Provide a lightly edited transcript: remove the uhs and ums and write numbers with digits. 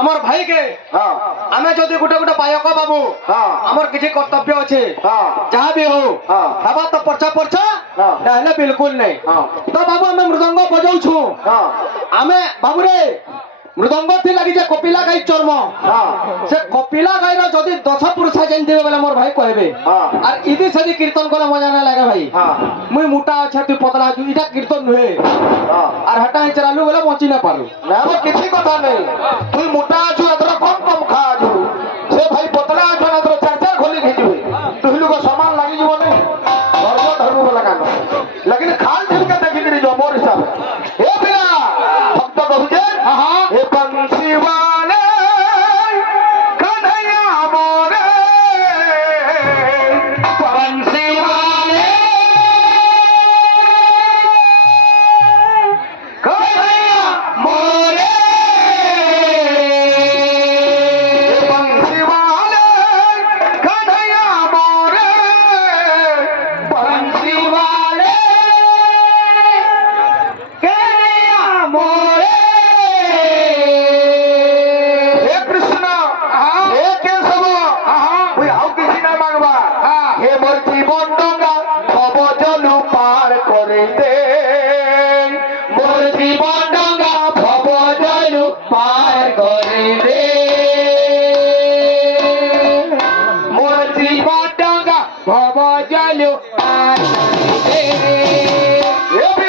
আমার ভাইকে আমি যদি গোটে গোটে পায়ক বাবু আমার কিছু কর্তব্য আছে যাহা বি হো বাবা তো পরছা পরছা নাহলে বিলকুল নাই তো বাবু আমি মৃদঙ্গ বজাউছু আমি বাবু রে মৃদঙ্গ থি লাগি যে কপিলা গাই চর্ম সে কপিলা গাইর যদি 10 পুরুষা জানথিবে বলে মোর ভাই কইবে আর ইদি সেদি কীর্তন কলে মজা না লাগে ভাই মুই মোটা আছে তুই পতলা আছু ইটা কীর্তন নুহে আর হটা চরালু বলে পৌঁছি না পারু না কিছু কথা নেই তুই মোটা আছু এতটা কম কম খা আছু সে ভাই পতলা আছু না তোর চার চার খোলি খেজিবে তুই লোক সমান লাগি যাব নাই ধর্ম ধর্ম বলা কান लेकिन खाल झलके देखी करी जो मोर हिसाब हे पिला भक्त कहूजे हे बंसी वाले कन्हैया मोरे बंसी वाले कन्हैया मोरे बंसी वाले कन्हैया मोरे बंसी वाले कन्हैया मोरे हे कृष्ण हे केशव कोई आउ किसी ना मांगबा हे मोर जीवन डंगा भव जलु पार करे दे मोर जीवन डंगा भव जलु पार करे दे मोर जीवन डंगा भव जलु पार करे दे